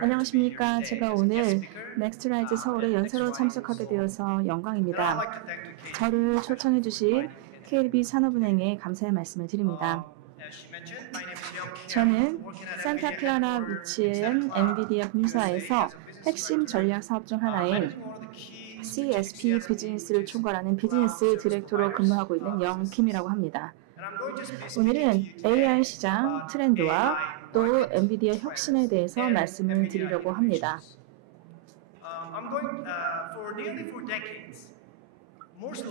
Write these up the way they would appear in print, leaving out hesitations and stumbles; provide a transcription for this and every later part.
안녕하십니까. 제가 오늘 넥스트라이즈 서울의 연사로 참석하게 되어서 영광입니다. 저를 초청해 주신 KLB 산업은행에 감사의 말씀을 드립니다. 저는 산타클라라 위치한 엔비디아 본사에서 핵심 전략 사업 중 하나인 CSP 비즈니스를 총괄하는 비즈니스 디렉터로 근무하고 있는 영킴이라고 합니다. 오늘은 AI 시장 트렌드와 또 엔비디아 혁신에 대해서 말씀을 드리려고 합니다.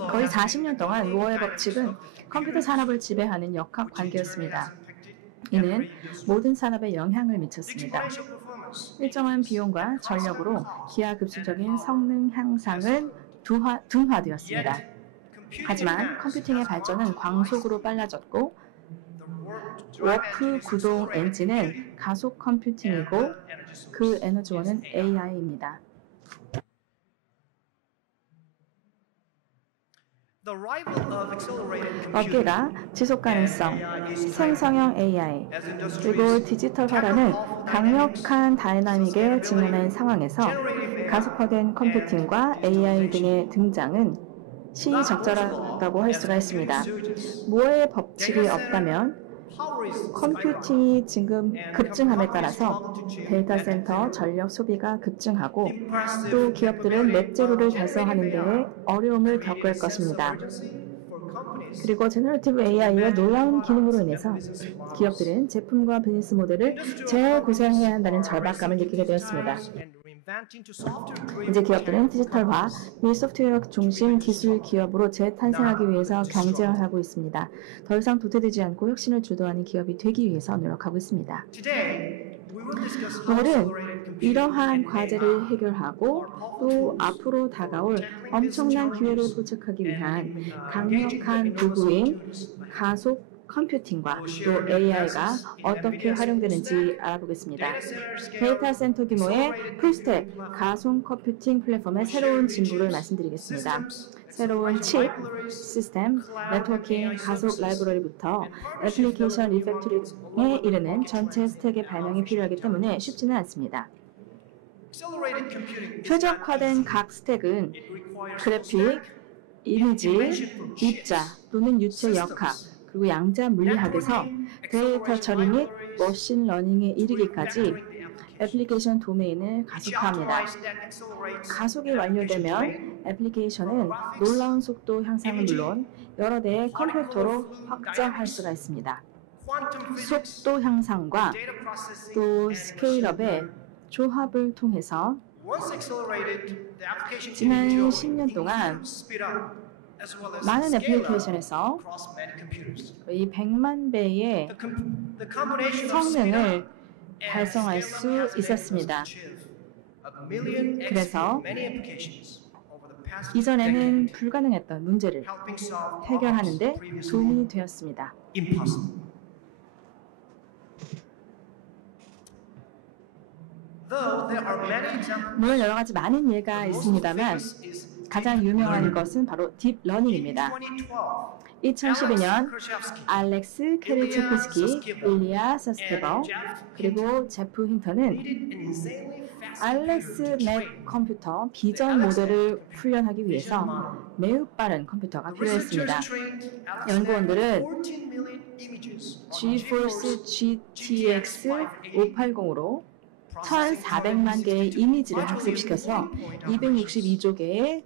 거의 40년 동안 모어의 법칙은 컴퓨터 산업을 지배하는 역학관계였습니다. 이는 모든 산업에 영향을 미쳤습니다. 일정한 비용과 전력으로 기하급수적인 성능 향상은 둔화되었습니다. 하지만 컴퓨팅의 발전은 광속으로 빨라졌고 워프 구동 엔진은 가속 컴퓨팅이고 그 에너지원은 AI입니다. 업계가 지속가능성, 생성형 AI, 그리고 디지털화라는 강력한 다이나믹에 직면한 상황에서 가속화된 컴퓨팅과 AI 등의 등장은 시의적절하다고 할 수가 있습니다. 모어의 법칙이 없다면 컴퓨팅이 지금 급증함에 따라서 데이터 센터 전력 소비가 급증하고 또 기업들은 넷제로를 달성하는 데에 어려움을 겪을 것입니다. 그리고 제너러티브 AI의 놀라운 기능으로 인해서 기업들은 제품과 비즈니스 모델을 재고생해야 한다는 절박감을 느끼게 되었습니다. 이제 기업들은 디지털화 및 소프트웨어 중심 기술 기업으로 재탄생하기 위해서 경쟁하고 있습니다. 더 이상 도태되지 않고 혁신을 주도하는 기업이 되기 위해서 노력하고 있습니다. 오늘은 이러한 과제를 해결하고 또 앞으로 다가올 엄청난 기회를 포착하기 위한 강력한 도구인 가속 컴퓨팅과 또 AI가 어떻게 활용되는지 알아보겠습니다. 데이터 센터 규모의 풀스택 가속 컴퓨팅 플랫폼의 새로운 진보를 말씀드리겠습니다. 새로운 칩, 시스템, 네트워킹, 가속 라이브러리부터 애플리케이션 리팩토링에 이르는 전체 스택의 발명이 필요하기 때문에 쉽지는 않습니다. 최적화된 각 스택은 그래픽, 이미지, 입자 또는 유체 역학, 그리고 양자 물리학에서 데이터 처리 및 머신러닝에 이르기까지 애플리케이션 도메인을 가속화합니다. 가속이 완료되면 애플리케이션은 놀라운 속도 향상은 물론 여러 대의 컴퓨터로 확장할 수가 있습니다. 속도 향상과 또 스케일업의 조합을 통해서 지난 10년 동안 많은 애플리케이션에서 이 100만 배의 성능을 달성할 수 있었습니다. 그래서 이전에는 불가능했던 문제를 해결하는 데 도움이 되었습니다. 물론 여러 가지 많은 예가 있습니다만 가장 유명한 것은 바로 딥러닝입니다. 2012년 알렉스 케리체프스키, 일리아 서스케버, 그리고 제프 힌터는 알렉스 넷 컴퓨터 비전 모델을 훈련하기 위해서 매우 빠른 컴퓨터가 필요했습니다. 연구원들은 GeForce GTX 580으로 1,400만 개의 이미지를 학습시켜서 262조 개의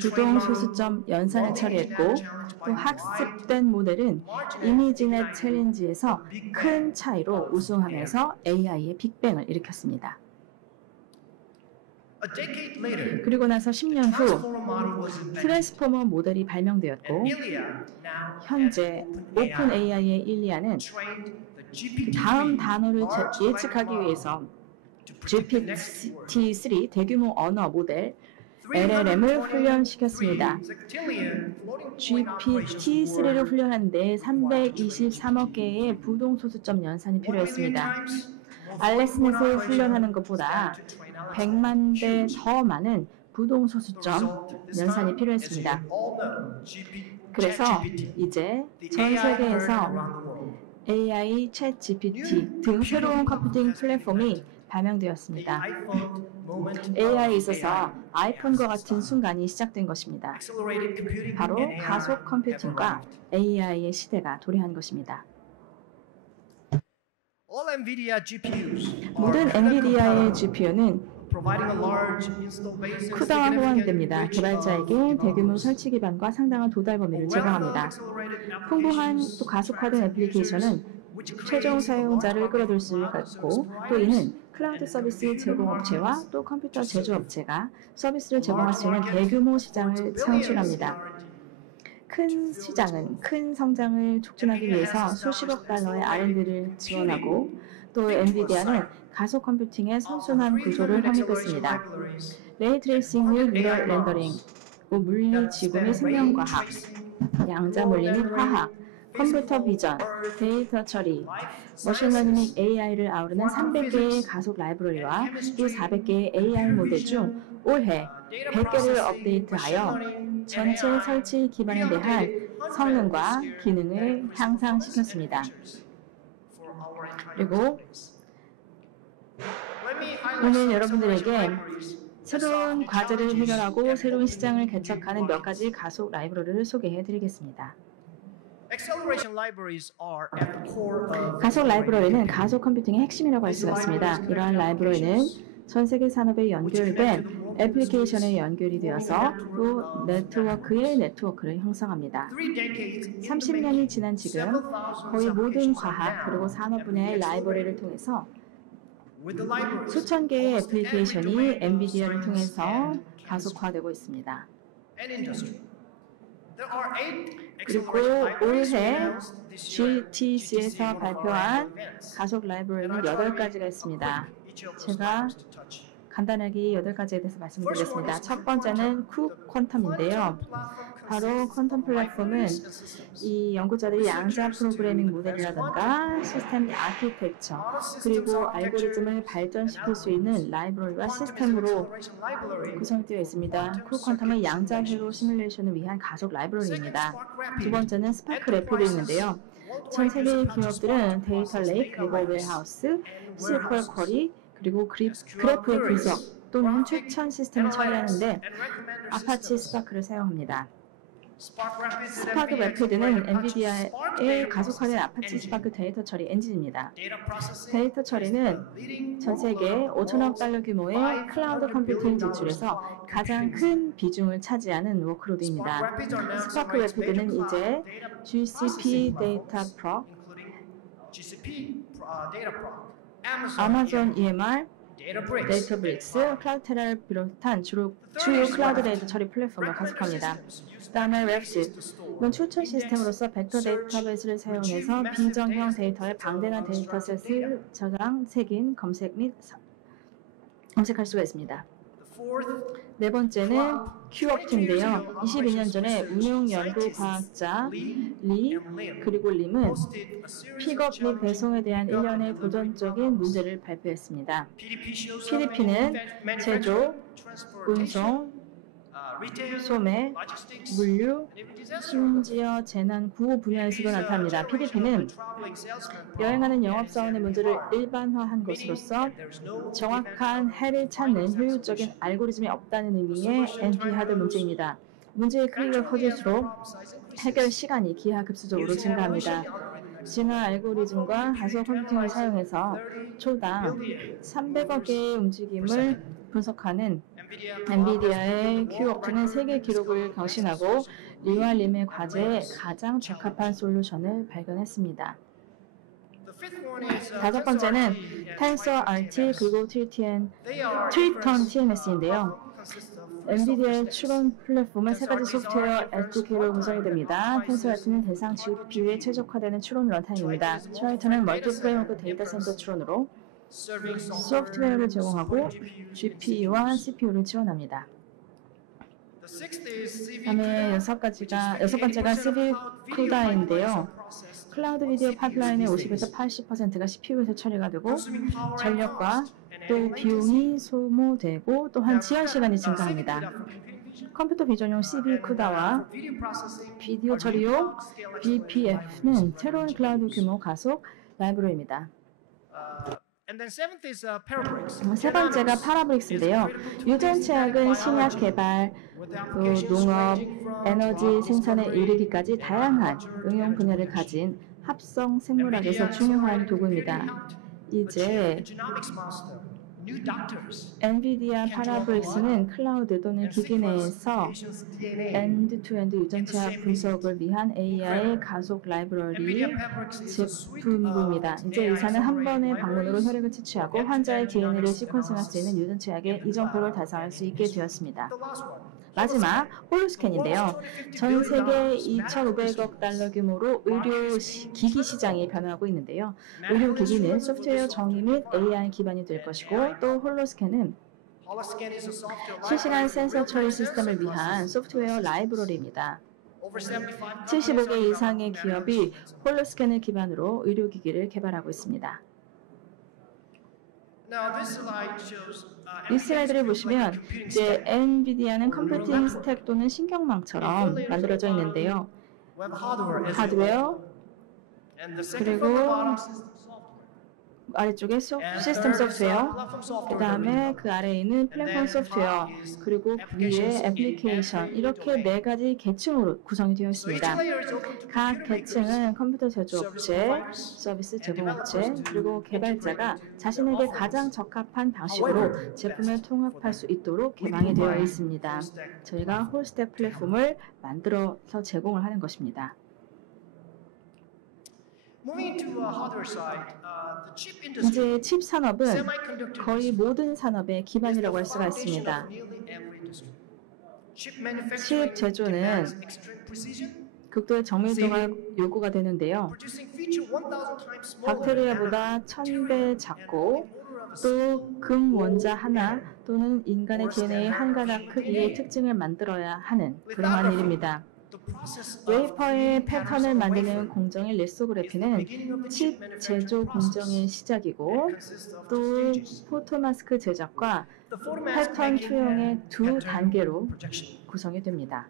부동 소수점 연산을 처리했고 또 학습된 모델은 이미지넷 챌린지에서 큰 차이로 우승하면서 AI의 빅뱅을 일으켰습니다. 그리고 나서 10년 후 트랜스포머 모델이 발명되었고 현재 오픈 AI의 일리아는 다음 단어를 예측하기 위해서 GPT-3 대규모 언어 모델 LLM을 훈련시켰습니다. GPT-3를 훈련하는데 323억 개의 부동 소수점 연산이 필요했습니다. 알렉스넷을 훈련하는 것보다 100만 배 더 많은 부동 소수점 연산이 필요했습니다. 그래서 이제 전 세계에서 AI, 챗 GPT 등 새로운 컴퓨팅 플랫폼이 발명되었습니다. AI에 있어서 아이폰과 같은 순간이 시작된 것입니다. 바로 가속 컴퓨팅과 AI의 시대가 도래한 것입니다. 모든 엔비디아의 GPU는 CUDA와 호환됩니다. 개발자에게 대규모 설치 기반과 상당한 도달 범위를 제공합니다. 풍부한 또 가속화된 애플리케이션은 최종 사용자를 끌어들일 수 있고 또 이는 클라우드 서비스 제공업체와 또 컴퓨터 제조업체가 서비스를 제공할 수 있는 대규모 시장을 창출합니다. 큰 시장은 큰 성장을 촉진하기 위해서 수십억 달러의 R&D를 지원하고 또 엔비디아는 가속 컴퓨팅의 선순환 구조를 확립했습니다. 레이 트레이싱 및 미러 렌더링, 물리, 지구 및 생명과학, 양자 물리 및 화학, 컴퓨터 비전, 데이터 처리, 머신러닝 및 AI를 아우르는 300개의 가속 라이브러리와 또 400개의 AI 모델 중 올해 100개를 업데이트하여 전체 설치 기반에 대한 성능과 기능을 향상시켰습니다. 그리고 오늘 여러분들에게 새로운 과제를 해결하고 새로운 시장을 개척하는 몇 가지 가속 라이브러리를 소개해 드리겠습니다. 가속 라이브러리는 가속 컴퓨팅의 핵심이라고 할 수가 있습니다. 이러한 라이브러리는 전 세계 산업에 연결된 애플리케이션에 연결이 되어서 또 네트워크의 네트워크를 형성합니다. 30년이 지난 지금 거의 모든 과학 그리고 산업 분야의 라이브러리를 통해서 수천 개의 애플리케이션이 엔비디아를 통해서 가속화되고 있습니다. 그리고 올해 GTC에서 발표한 가속 라이브러리는 8가지가 있습니다. 제가 간단하게 8가지에 대해서 말씀드리겠습니다. 첫 번째는 쿡 퀀텀인데요. 바로 퀀텀 플랫폼은 이 연구자들이 양자 프로그래밍 모델이라든가 시스템 아키텍처 그리고 알고리즘을 발전시킬 수 있는 라이브러리와 시스템으로 구성되어 있습니다. 쿡 퀀텀은 양자 회로 시뮬레이션을 위한 가속 라이브러리입니다. 두 번째는 스파크 래피드 있는데요. 전 세계의 기업들은 데이터 레이크 그리고 웨어하우스, SQL 쿼리 그리고 그래프의 분석 또는 추천 시스템을 처리하는데 아파치 스파크를 사용합니다. 스파크 래피드는 엔비디아의 가속화된 아파치 스파크 데이터 처리 엔진입니다. 데이터 처리는 전 세계 5천억 달러 규모의 클라우드 컴퓨팅 지출에서 가장 큰 비중을 차지하는 워크로드입니다. 스파크 래피드는 이제 GCP 데이터 프로, 아마존 EMR, 데이터브릭스, 클라우드테라를 비롯한 주요 클라우드 데이터 처리 플랫폼을 가속합니다. 다음에 랩스, 이건 추천 시스템으로서 벡터 데이터베이스를 사용해서 비정형 데이터의 방대한 데이터셋을 저장, 색인, 검색 및 검색할 수가 있습니다. 네 번째는 큐옵트인데요. 22년 전에 운용 연구 과학자 리 그리고 림은 픽업 및 배송에 대한 일련의 도전적인 문제를 발표했습니다. PDP는 제조, 운송, 소매, 물류, 심지어 재난 구호 분야에서도 나타납니다. PDP는 여행하는 영업사원의 문제를 일반화한 것으로서 정확한 해를 찾는 효율적인 알고리즘이 없다는 의미의 NP-하드 문제입니다. 문제의 크기가 커질수록 해결 시간이 기하급수적으로 증가합니다. 진화 알고리즘과 가속 컴퓨팅을 사용해서 초당 300억 개의 움직임을 분석하는 엔비디아의 큐옵트는 세계 기록을 경신하고 리와 림의 과제에 가장 적합한 솔루션을 발견했습니다. 다섯 번째는 TensorRT 그리고 트리턴 TMS인데요. 엔비디아의 추론 플랫폼은 세 가지 소프트웨어 SDK로 구성이 됩니다. TensorRT는 대상 GPU에 최적화되는 추론 런타임입니다. 트리턴은 멀티프레임워크 데이터 센터 추론으로 소프트웨어를 제공하고 GPU와 CPU를 지원합니다. 다음에 여섯 번째가 CV CUDA인데요. 클라우드 비디오 파이프라인의 50에서 80%가 CPU에서 처리가 되고 전력과 또 비용이 소모되고 또한 지연 시간이 증가합니다. 컴퓨터 비전용 CPU CUDA와 비디오 처리용 BPF는 새로운 클라우드 규모 가속 라이브러리입니다. 세 번째가 파라브릭스인데요. 유전 제약은 신약 개발, 또 농업, 에너지 생산에 이르기까지 다양한 응용 분야를 가진 합성 생물학에서 중요한 도구입니다. 이제 엔비디아 파라브릭스는 클라우드 또는 기기 내에서 엔드-투-엔드 유전 제약 분석을 위한 AI 가속 라이브러리 제품입니다. 이제 의사는 한 번의 방문으로 혈액을 채취하고 환자의 DNA를 시퀀싱할 수 있는 유전 제약의 이정표를 달성할 수 있게 되었습니다. 마지막 홀로스캔인데요. 전 세계 2,500억 달러 규모로 의료 기기 시장이 변화하고 있는데요. 의료 기기는 소프트웨어 정의 및 AI 기반이 될 것이고 또 홀로스캔은 실시간 센서 처리 시스템을 위한 소프트웨어 라이브러리입니다. 75개 이상의 기업이 홀로스캔을 기반으로 의료기기를 개발하고 있습니다. 이 슬라이드를 보시면 이제 엔비디아는 컴퓨팅 스택 또는 신경망처럼 만들어져 있는데요. 하드웨어 그리고 아래쪽에 시스템 소프트웨어, 그 다음에 그 아래에 있는 플랫폼 소프트웨어, 그리고 위에 애플리케이션, 이렇게 네 가지 계층으로 구성이 되어 있습니다. 각 계층은 컴퓨터 제조업체, 서비스 제공업체, 그리고 개발자가 자신에게 가장 적합한 방식으로 제품을 통합할 수 있도록 개방이 되어 있습니다. 저희가 홀스택 플랫폼을 만들어서 제공을 하는 것입니다. 이제 칩 산업은 거의 모든 산업의 기반이라고 할 수가 있습니다. 칩 제조는 극도의 정밀도가 요구가 되는데요. 박테리아보다 1000배 작고 또 금 원자 하나 또는 인간의 DNA 한 가닥 크기의 특징을 만들어야 하는 그러한 일입니다. 웨이퍼의 패턴을 만드는 공정인 리소그래피는 칩 제조 공정의 시작이고 또 포토마스크 제작과 패턴 투영의 두 단계로 구성이 됩니다.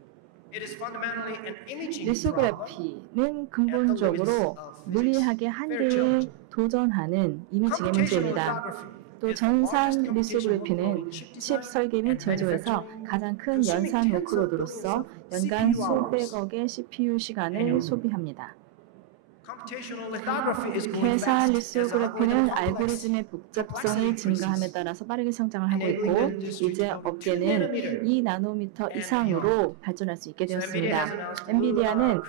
리소그래피는 근본적으로 무리하게 한계에 도전하는 이미지의 문제입니다. 또 전산 리소그래피는 칩 설계 및 제조에서 가장 큰 연산 워크로드로서 연간 수백억의 CPU 시간을 소비합니다. 계산 리소그래피는 알고리즘의 복잡성이 증가함에 따라서 빠르게 성장을 하고 있고 이제 업계는 2나노미터 이상으로 발전할 수 있게 되었습니다. 엔비디아는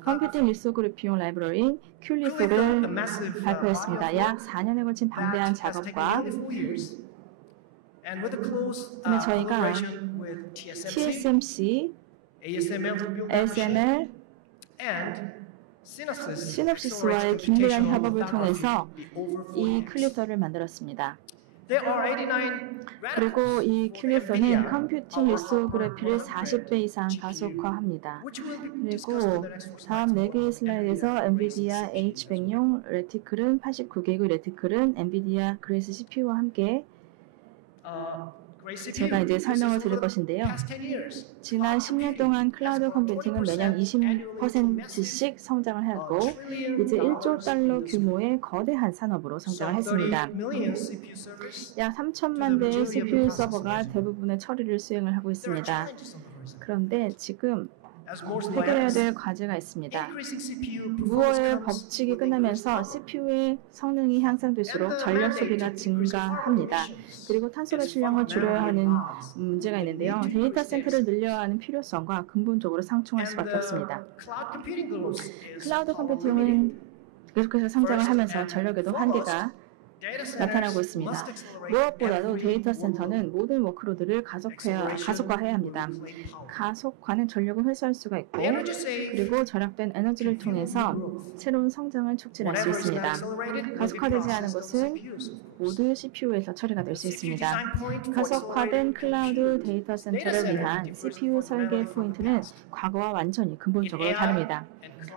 컴퓨팅 리소그래피용 라이브러리인 큐리소를 발표했습니다. 약 4년에 걸친 방대한 작업과 그다음에 저희가 TSMC, ASML, 시놉시스와의 긴밀한 협업을 통해서 이 큐리소를 만들었습니다. 그리고 이 큐리소는 컴퓨팅 리소그래피를 40배 이상 가속화합니다. 그리고 다음 4개의 슬라이드에서 엔비디아 H100용 레티클은 89개의 레티클은 엔비디아 그레이스 CPU와 함께 제가 이제 설명을 드릴 것인데요. 지난 10년 동안 클라우드 컴퓨팅은 매년 20%씩 성장을 하고 이제 1조 달러 규모의 거대한 산업으로 성장을 했습니다. 약 3천만 대의 CPU 서버가 대부분의 처리를 수행을 하고 있습니다. 그런데 지금 해결해야 될 과제가 있습니다. 무어의 법칙이 끝나면서 CPU의 성능이 향상될수록 전력 소비가 증가합니다. 그리고 탄소 배출량을 줄여야 하는 문제가 있는데요. 데이터 센터를 늘려야 하는 필요성과 근본적으로 상충할 수밖에 없습니다. 클라우드 컴퓨팅은 계속해서 성장을 하면서 전력에도 한계가 나타나고 있습니다. 무엇보다도 데이터 센터는 모든 워크로드를 가속화해야 합니다. 가속화는 전력을 회수할 수가 있고 그리고 절약된 에너지를 통해서 새로운 성장을 촉진할 수 있습니다. 가속화되지 않은 것은 모두 CPU에서 처리가 될 수 있습니다. 가속화된 클라우드 데이터 센터를 위한 CPU 설계 포인트는 과거와 완전히 근본적으로 다릅니다.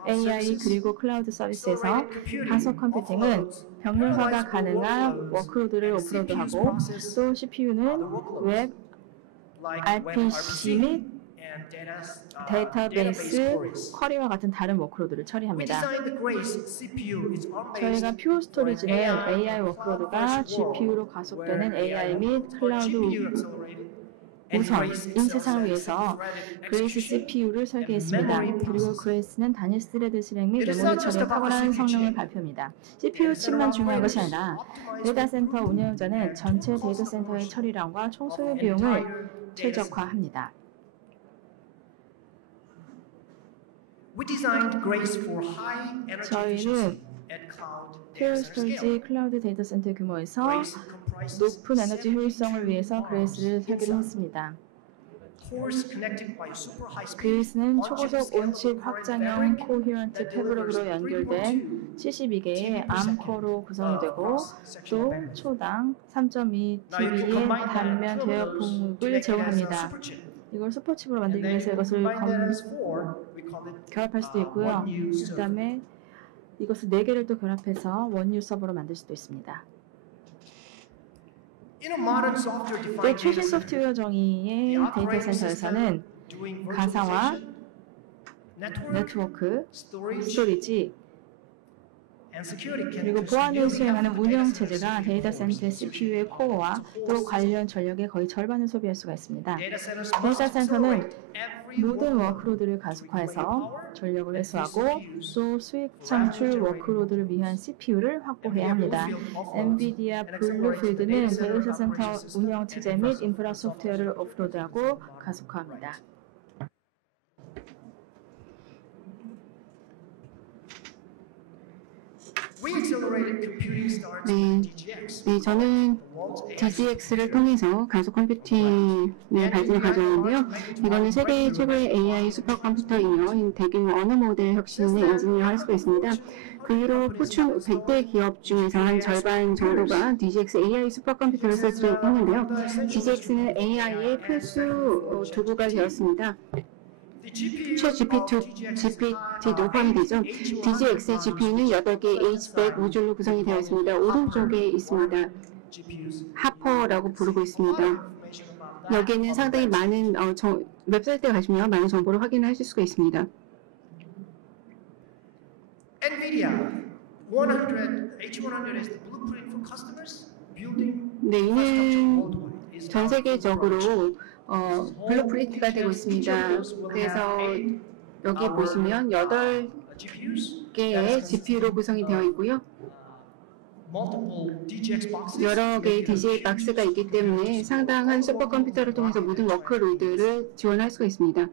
AI 그리고 클라우드 서비스에서 가속 컴퓨팅은 병렬화가 가능한 워크로드를 오프로드하고 또 CPU는 웹, RPC 및 데이터베이스 쿼리와 같은 다른 워크로드를 처리합니다. 저희가 퓨어 스토리지는 AI 워크로드가 GPU로 가속되는 AI 및 클라우드 우선 인세상을 위해서 그레이스 CPU를 설계했습니다. 그리고 그레이스는 단일 스레드 실행 및 메모리 처리의 탁월한 성능을 발표합니다. CPU 칩만 중요한 것이 아니라 데이터 센터 운영자는 전체 데이터 센터의 처리량과 총소요 비용을 최적화합니다. 저희는 퓨어 스토리지 클라우드 데이터 센터 규모에서 높은 에너지 효율성을 위해서 그레이스를 설계를 했습니다. 그레이스는 초고속 온칩 확장형 코히런트 패브릭으로 연결된 72개의 암코어로 구성이 되고 또 초당 3.2 TB의 단면 대역 공급을 제공합니다. 이걸 슈퍼칩으로 만들기 위해서 이것을 결합할 수도 있고요. 그 다음에 이것을 4개를 또 결합해서 원유 서버로 만들 수도 있습니다. 최신 소프트웨어 정의의 데이터 센터에서는 가상화, 네트워크, 스토리지, 그리고 보안을 수행하는 운영 체제가 데이터 센터 CPU의 코어와 또 관련 전력의 거의 절반을 소비할 수가 있습니다. 데이터 센터는 모든 워크로드를 가속화해서 전력을 회수하고 또 수익 창출 워크로드를 위한 CPU를 확보해야 합니다. 엔비디아 블루필드는 데이터 센터 운영 체제 및 인프라 소프트웨어를 오프로드하고 가속화합니다. 저는 DGX를 통해서 가속 컴퓨팅의 발전을 가져왔는데요. 이거는 세계 최고의 AI 슈퍼컴퓨터이며 대규모 언어 모델 혁신의 엔진이라고 할 수가 있습니다. 그 이후로 포춘 100대 기업 중에서 한 절반 정도가 DGX AI 슈퍼컴퓨터를 설치를 했는데요. DGX는 AI의 필수 도구가 되었습니다. 최 GPT도 포함이 되죠. DGX의 GPU는 8개의 H100 모듈로 구성이 되어 있습니다. 오른쪽에 있습니다. 하퍼라고 부르고 있습니다. 여기에는 상당히 많은 웹사이트에 가시면 많은 정보를 확인하실 수가 있습니다. 네, 이는 전 세계적으로 블루프린트가 되고 있습니다. 그래서 여기 보시면 8개의 GPU로 구성이 되어 있고요. 여러 개의 DGX 박스가 있기 때문에 상당한 슈퍼컴퓨터를 통해서 모든 워크로드를 지원할 수가 있습니다.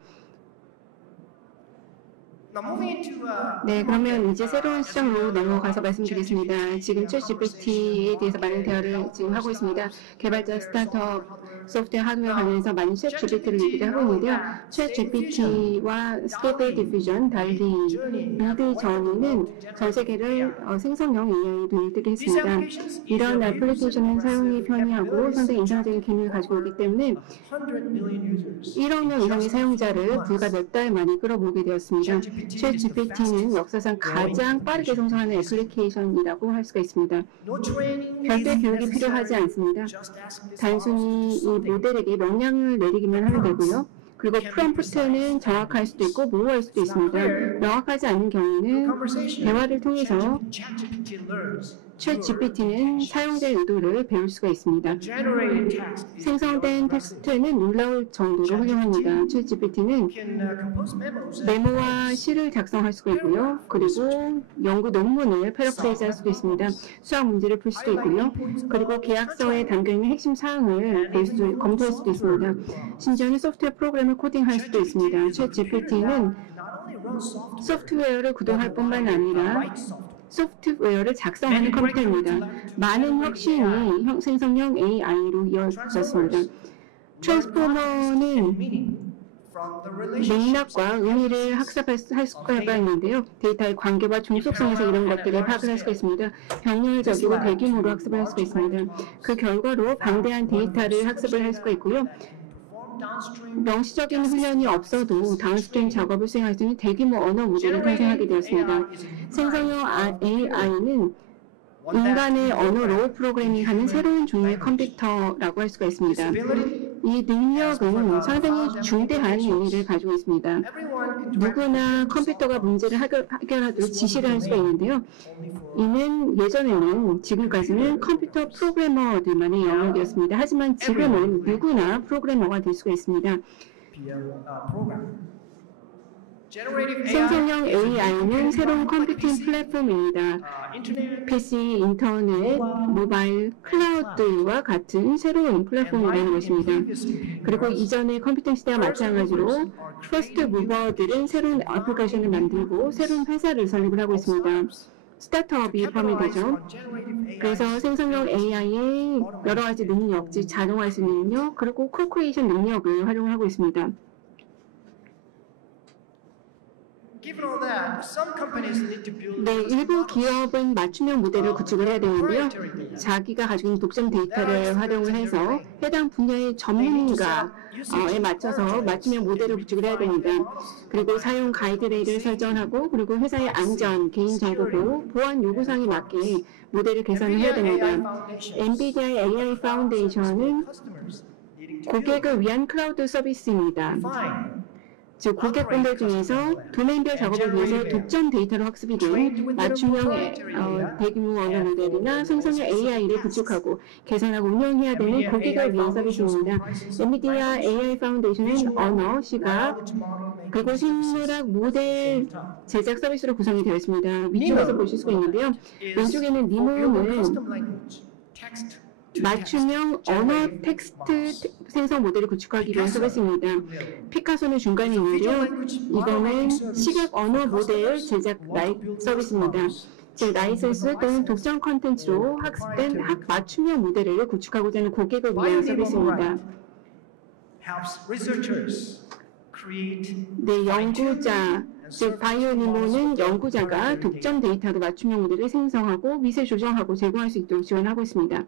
네, 그러면 이제 새로운 시장으로 넘어가서 말씀드리겠습니다. 지금 챗GPT에 대해서 많은 대화를 지금 하고 있습니다. 개발자, 스타트업, 소프트웨어, 하드웨어 관련해서 많은 챗GPT를 얘기를 하고 있는데요. 챗GPT와 스테이블 디퓨전, 달리 미드 전후는 전 세계를 생성형 AI로 일들을 했습니다. 이런 애플리케이션은 사용이 편리하고 상당히 인상적인 기능을 가지고 있기 때문에 1억 명 이상의 사용자를 불과 몇 달 만에 끌어모으게 되었습니다. 챗GPT는 역사상 가장 빠르게 성장하는 애플리케이션이라고 할 수가 있습니다. 별도의 교육이 필요하지 않습니다. 단순히 이 모델에게 명령을 내리기만 하면 되고요. 그리고 프롬프트는 정확할 수도 있고 모호할 수도 있습니다. 명확하지 않은 경우에는 대화를 통해서 챗GPT는 사용자의 의도를 배울 수가 있습니다. 생성된 텍스트는 놀라울 정도로 훌륭합니다. 챗GPT는 메모와 시를 작성할 수가 있고요. 그리고 연구 논문을 패러프레이즈 할 수도 있습니다. 수학 문제를 풀 수도 있고요. 그리고 계약서에 담겨있는 핵심 사항을 검토할 수도 있습니다. 심지어는 소프트웨어 프로그램을 코딩할 수도 있습니다. 챗GPT는 소프트웨어를 구동할 뿐만 아니라 소프트웨어를 작성하는 컴퓨터입니다. 많은 혁신이 생성형 AI로 이어졌습니다. 트랜스포머는 맥락과 의미를 학습할 수가 있는데요. 데이터의 관계와 종속성에서 이런 것들을 파악을 할 수가 있습니다. 병렬적이고 대규모로 학습을 할 수가 있습니다. 그 결과로 방대한 데이터를 학습을 할 수가 있고요. 명시적인 훈련이 없어도 다운스트림 작업을 수행할 수 있는 대규모 언어 모델을 탄생하게 되었습니다. 생성형 AI는 인간의 언어로 프로그래밍하는 새로운 종류의 컴퓨터라고 할 수가 있습니다. 이 능력은 상당히 중대한 의미를 가지고 있습니다. 누구나 컴퓨터가 문제를 해결하도록 지시를 할 수가 있는데요. 이는 예전에는, 지금까지는 컴퓨터 프로그래머들만의 영역이었습니다. 하지만 지금은 누구나 프로그래머가 될 수가 있습니다. 생성형 AI는 새로운 컴퓨팅 플랫폼입니다. PC, 인터넷, 모바일, 클라우드와 같은 새로운 플랫폼이라는 것입니다. 그리고 이전의 컴퓨팅 시대와 마찬가지로 퍼스트 무버들은 새로운 애플리케이션을 만들고 새로운 회사를 설립을 하고 있습니다. 스타트업이 포함이 되죠. 그래서 생성형 AI의 여러 가지 능력, 즉 자동화할 수 있는 능력, 그리고 코크리에이션 능력을 활용하고 있습니다. 네, 일부 기업은 맞춤형 모델을 구축을 해야 되는데요. 자기가 가지고 있는 독점 데이터를 활용을 해서 해당 분야의 전문가에 맞춰서 맞춤형 모델을 구축을 해야 됩니다. 그리고 사용 가이드레일을 설정하고, 그리고 회사의 안전, 개인정보 보호, 보안 요구사항에 맞게 모델을 개선을 해야 됩니다. 엔비디아의 AI 파운데이션은 고객을 위한 클라우드 서비스입니다. 즉 고객분들 중에서 도메인별 작업을 위해서 독점 데이터로 확습이 된 맞춤형 대규모 언어 모델이나 생성형 AI를 구축하고 개선하고 운영해야 되는 고객을 위한 서비스입니다. 엔비디아 AI 파운데이션은 언어, 시각, 그리고 생물학 모델 제작 서비스로 구성이 되어 있습니다. 위쪽에서 보실 수가 있는데요. 왼쪽에는 니모는 맞춤형 언어 텍스트 생성 모델을 구축하기 위한 서비스입니다. 피카소는 중간에 있는데요. 이거는 시각 언어 모델 제작 서비스입니다. 즉 라이선스 또는 독점 컨텐츠로 학습된 맞춤형 모델을 구축하고자 하는 고객을 위한 서비스입니다. 네, 연구자, 즉 바이오니모는 연구자가 독점 데이터로 맞춤형 모델을 생성하고 미세 조정하고 제공할 수 있도록 지원하고 있습니다.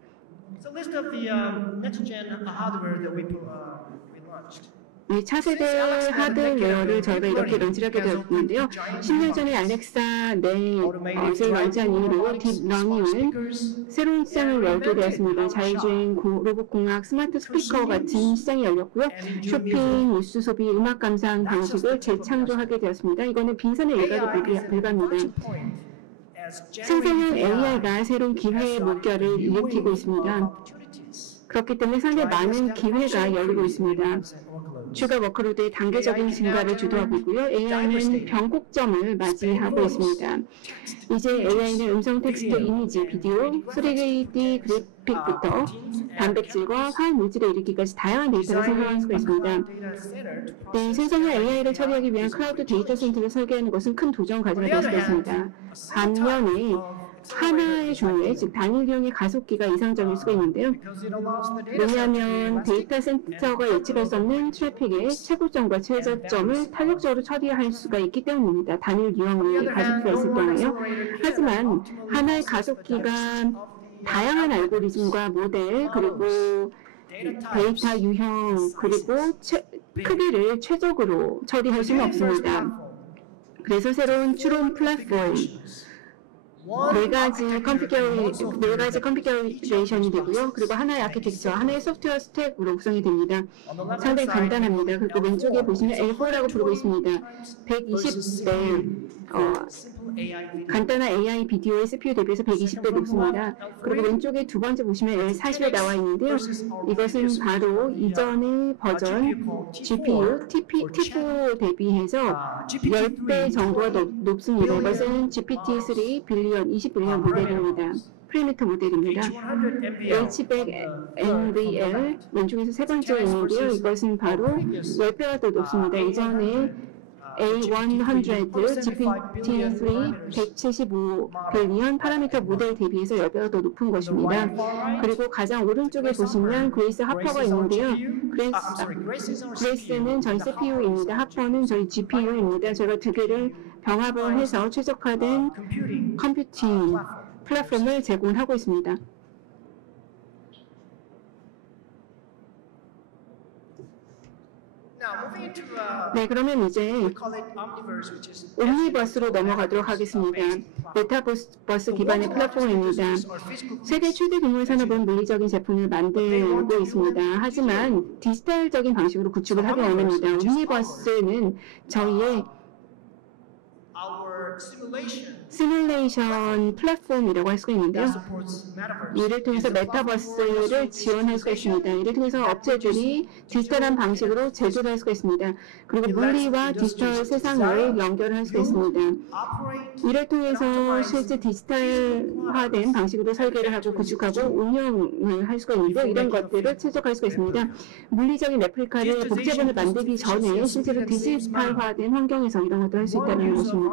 이 차세대 하드웨어를 저희가 이렇게 론치하게 되었는데요. 10년 전에 알렉사 넷을 론치한 이후로 딥러닝은 새로운 시장을 열게 되었습니다. 자율주행, 로봇공학, 스마트 스피커 같은 시장이 열렸고요. 쇼핑, 뉴스 소비, 음악 감상 방식을 재창조하게 되었습니다. 이거는 빙산의 일각에 불과합니다. 생성형 AI가 새로운 기회의 물결을 일으키고 있습니다. 그렇기 때문에 상당히 많은 기회가 열리고 있습니다. 주가 워크로드의 단계적인 증가를 주도하고 있고요. AI는 변곡점을 맞이하고 있습니다. 이제 AI는 음성, 텍스트, 이미지, 비디오, 3D 그래픽부터 단백질과 화학 물질에 이르기까지 다양한 데이터를 생성할 수가 있습니다. 네, 생성형 AI를 처리하기 위한 클라우드 데이터 센터를 설계하는 것은 큰 도전 과제가 될 수가 있습니다. 반면에 하나의 종류의, 즉 단일형의 가속기가 이상적일 수가 있는데요. 왜냐하면 데이터 센터가 예측할 수 없는 트래픽의 최고점과 최저점을 탄력적으로 처리할 수가 있기 때문입니다. 단일 유형의 가속기가 있을 경우에요. 하지만 하나의 가속기가 다양한 알고리즘과 모델, 그리고 데이터 유형, 그리고 크기를 최적으로 처리할 수는 없습니다. 그래서 새로운 추론 플랫폼, 네 가지 컨피규레이션이 되고요. 그리고 하나의 아키텍처, 하나의 소프트웨어 스택으로 구성이 됩니다. 상당히 간단합니다. 그리고 왼쪽에 보시면 L4라고 부르고 있습니다. 120배 간단한 AI 비디오의 CPU 대비해서 120배 높습니다. 그리고 왼쪽에 두 번째 보시면 L40에 나와 있는데요. 이것은 바로 이전의 버전 GPU T4 대비해서 10배 정도가 높습니다. 이것은 GPT-3 빌리언 20빌리언 모델입니다. 프리미터 모델입니다. H100NVL 왼쪽에서 세 번째가 있는데요. 이것은 바로 10배가 더 높습니다. 이전에 A100 GPT-3 175 빌리언 파라미터 모델 대비해서 10배가 더 높은 것입니다. 그리고 가장 오른쪽에 보시면 그레이스 하퍼가 있는데요. 그레이스는 저희 CPU입니다. 하퍼는 저희 GPU입니다. 제가 두 개를 병합을 해서 최적화된 컴퓨팅 플랫폼을 제공하고 있습니다. 네, 그러면 이제 옴니버스로 넘어가도록 하겠습니다. 메타버스 기반의 플랫폼입니다. 세계 최대 규모의 산업은 물리적인 제품을 만들고 있습니다. 하지만 디지털적인 방식으로 구축을 하기 원합니다. 옴니버스는 저희의 시뮬레이션 플랫폼이라고 할 수가 있는데요. 이를 통해서 메타버스를 지원할 수가 있습니다. 이를 통해서 업체들이 디지털한 방식으로 제조를 할 수가 있습니다. 그리고 물리와 디지털 세상을 연결할 수가 있습니다. 이를 통해서 실제 디지털화된 방식으로 설계를 하고 구축하고 운영을 할 수가 있는데 이런 것들을 최적화할 수가 있습니다. 물리적인 레플리카를 복제본을 만들기 전에 실제로 디지털화된 환경에서 이런 것도 할 수 있다는 것입니다.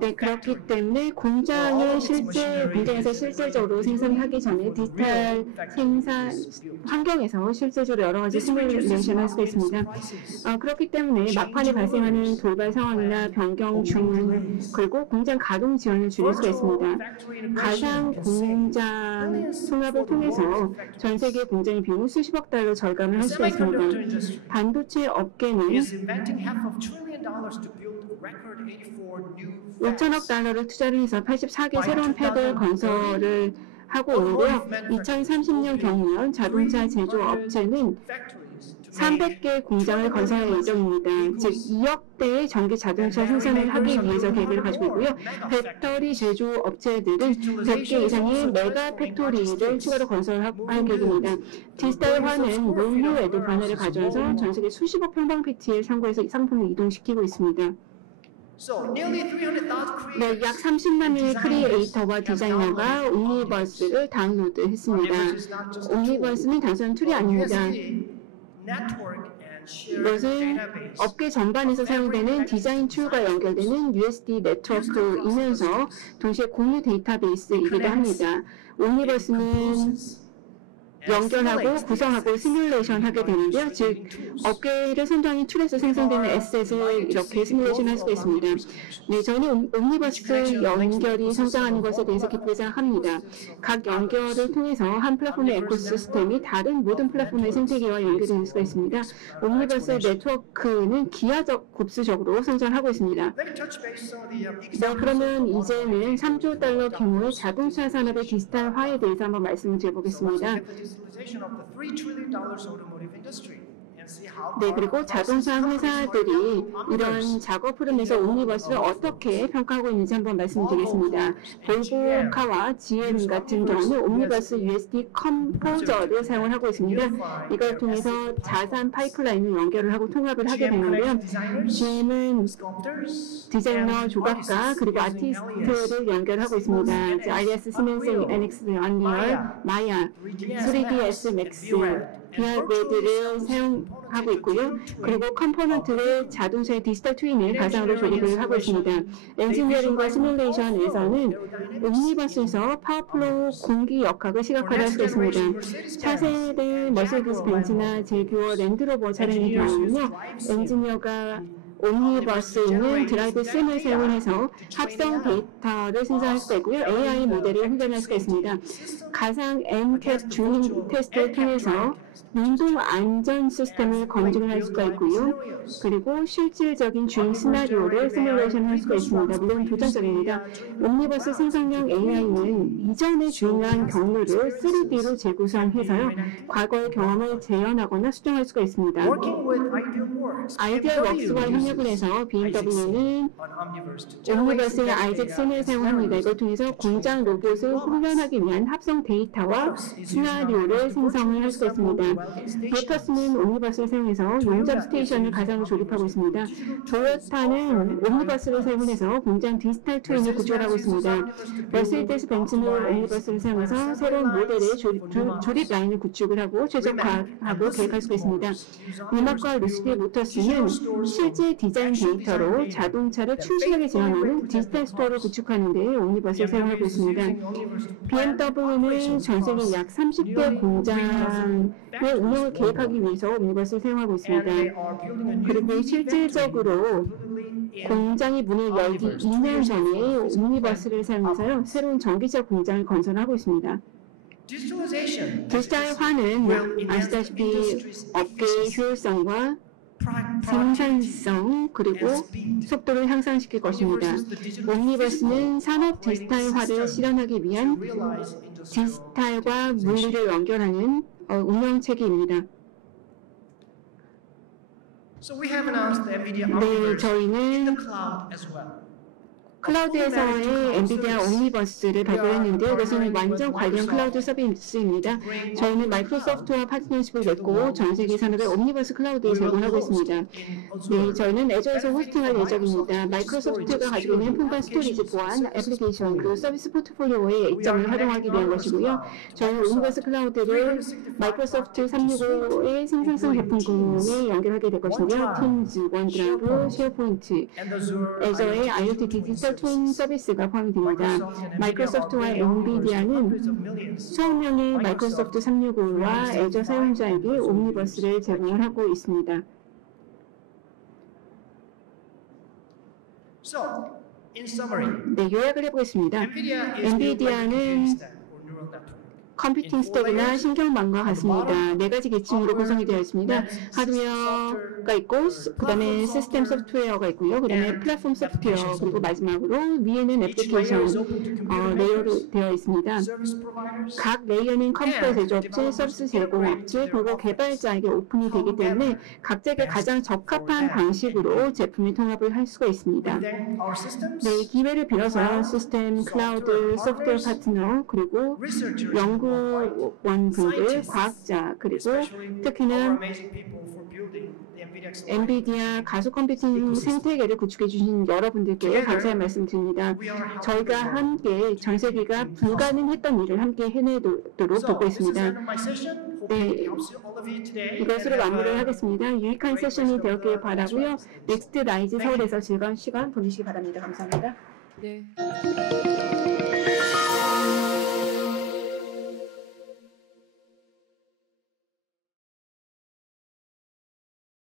네, 그렇기 때문에 공장에서 실질적으로 생산하기 전에 디지털 생산 환경에서 실제적으로 여러 가지 시뮬레이션을 할 수가 있습니다. 그렇기 때문에 막판에 발생하는 돌발 상황이나 변경 중을 그리고 공장 가동 지연을 줄일 수가 있습니다. 가상 공장 통합을 통해서 전 세계 공장의 비용 수십억 달러 절감을 할 수가 있습니다. 반도체 업계는 5천억 달러를 투자를 해서 84개 새로운 팹을 건설을 하고 있는데요. 2030년 경이면 자동차 제조 업체는 300개 공장을 건설할 예정입니다. 즉 2억 대의 전기 자동차 생산을 하기 위해서 계획을 가지고 있고요. 배터리 제조 업체들은 100개 이상의 메가 팩토리를 추가로 건설할 계획입니다. 디지털화는 물류에도 변화를 가져와서 전 세계 수십억 평방피트의 상고에서 상품을 이동시키고 있습니다. 네, 약 30만의 크리에이터와 디자이너가 옴니버스를 다운로드했습니다. 옴니버스는 단순한 툴이 아닙니다. 이것은 업계 전반에서 사용되는 디자인 툴과 연결되는 USD 네트워크이면서 동시에 공유 데이터베이스이기도 합니다. 옴니버스는 연결하고 구성하고 시뮬레이션 하게 되는데요. 즉 업계를 선도하는 툴에서 생성되는 에셋을 이렇게 시뮬레이션 할 수가 있습니다. 네, 저는 옴니버스 연결이 성장하는 것에 대해서 기쁘게 생각합니다. 각 연결을 통해서 한 플랫폼의 에코시스템이 다른 모든 플랫폼의 생태계와 연결될 수가 있습니다. 옴니버스 네트워크는 기하적 곱수적으로 성장하고 있습니다. 네, 그러면 이제는 3조 달러 규모의 자동차 산업의 디지털화에 대해서 한번 말씀을 드려보겠습니다. 네, 그리고 자동차 회사들이 이런 작업 흐름에서 옴니버스를 어떻게 평가하고 있는지 한번 말씀드리겠습니다. 볼보카와 GM 같은 경우는 옴니버스 USD 컴포저를 사용을 하고 있습니다. 이걸 통해서 자산 파이프라인을 연결을 하고 통합을 하게 되는데요. GM은 디자이너, 조각가, 그리고 아티스트를 연결하고 있습니다. IS, 시멘스, NX, 언리얼, 마야, 3ds 맥스, 비아레드를 사용하고 있고요. 그리고 컴포넌트를 자동차의 디지털 트윈을 가상으로 조립을 하고 있습니다. 엔지니어링과 시뮬레이션에서는 옴니버스에서 파워플로우 공기 역학을 시각화할 수가 있습니다. 차세대 머세디스 벤츠나 제규어 랜드로버 차량의 경우는요. 엔지니어가 옴니버스에 있는 드라이브 셈을 사용해서 합성 데이터를 생성할 수가 있고요. AI 모델을 훈련할 수가 있습니다. 가상 MCAT 주행 테스트를 통해서 운동 안전 시스템을 검증을 할 수가 있고요. 그리고 실질적인 주행 시나리오를 시뮬레이션 할 수가 있습니다. 물론 도전적입니다. 옴니버스 생성형 AI는 이전에 주행한 경로를 3D로 재구성해서요. 과거의 경험을 재현하거나 수정할 수가 있습니다. 아이디어웍스와 협력을 해서 BMW는 옴니버스의 아이잭슨을 사용합니다. 이걸 통해서 공장 로봇을 훈련하기 위한 합성 데이터와 시나리오를 생성을 할 수가 있습니다. 로터스는 옴니버스를 사용해서 용접 스테이션을 가상으로 조립하고 있습니다. 토요타는 옴니버스를 사용해서 공장 디지털 트윈을 구축하고 있습니다. 머세디스 벤츠는 옴니버스를 사용해서 새로운 모델의 조립 라인을 구축을 하고 최적화하고 계획할 수가 있습니다. 리막과 루시드 모터스는 실제 디자인 데이터로 자동차를 충실하게 재현하는 디지털 스토어를 구축하는 데 옴니버스를 사용하고 있습니다. BMW는 전 세계 약 30개 공장의 운영을 계획하기 위해서 옴니버스를 사용하고 있습니다. 그리고 실질적으로 공장이 문을 열기 2년 전에 옴니버스를 사용해서요. 새로운 전기차 공장을 건설하고 있습니다. 디지털화는 아시다시피 업계의 효율성과 생산성 그리고 속도를 향상시킬 것입니다. 옴니버스는 산업 디지털화를 실현하기 위한 디지털과 물리를 연결하는 운영체계입니다. 네, 저희는 클라우드에서의 엔비디아 옴니버스를 발표했는데요. 이것은 완전 관련 클라우드 서비스입니다. 저희는 마이크로소프트와 파트너십을 맺고 전 세계 산업의 옴니버스 클라우드에 제공하고 있습니다. 네, 저희는 애저에서 호스팅할 예정입니다. 마이크로소프트가 가지고 있는 풍부한 스토리지 보안, 애플리케이션, 그리고 서비스 포트폴리오의 이점을 활용하기 위한 것이고요. 저희는 옴니버스 클라우드를 마이크로소프트 365의 생산성 제품군에 연결하게 될 것인데요. 팀즈, 원드라이브, 쉐어포인트, 애저의 IoT 디지털 트윈 서비스가 포함이 됩니다. 마이크로소프트와 엔비디아는 수억 명의 마이크로소프트 365와 애저 사용자에게 옴니버스를 제공을 하고 있습니다. 네, 요약을 해보겠습니다. 엔비디아는 컴퓨팅 스택이나 신경망과 같습니다. 네 가지 계층으로 구성이 되어 있습니다. 하드웨어가 있고, 그 다음에 시스템 소프트웨어가 있고요. 그 다음에 플랫폼 소프트웨어, 그리고 마지막으로 위에는 애플리케이션 레이어로 되어 있습니다. 각 레이어는 컴퓨터 제조업체, 서비스 제공업체, 그리고 개발자에게 오픈이 되기 때문에 각자에게 가장 적합한 방식으로 제품을 통합을 할 수가 있습니다. 네, 기회를 빌어서 시스템, 클라우드, 소프트웨어 파트너, 그리고 연구원분들, 과학자, 그리고 특히나 엔비디아 가속 컴퓨팅 생태계를 구축해 주신 여러분들께 감사의 말씀드립니다. 저희가 함께 전 세계가 불가능했던 일을 함께 해내도록 돕고 있습니다. 네, 이것으로 마무리를 하겠습니다. 유익한 세션이 되었길 바라고요. 넥스트 라이즈 서울에서 즐거운 시간 보내시기 바랍니다. 감사합니다. 네.